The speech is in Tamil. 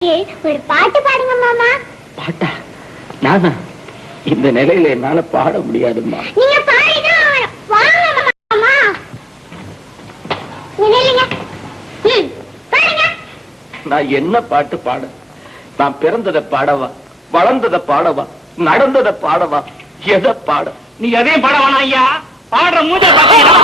ஒரு பாட்டு பாடுங்க மாமா. பாட்டா? நானா? இந்த நிலையில என்னால பாட முடியாதும்மா. நீங்க பாடுங்க. வாங்க மாமா. நில்லுங்க. பாடுங்க. நான் என்ன பாட்டு பாட? நான் பிறந்ததை பாடவா, வளர்ந்ததை பாடவா, நடந்ததை பாடவா, எதை பாட? நீ எதையும் பாட வேணாம் ஐயா. பாடுற மூஞ்ச பாத்தீங்களா?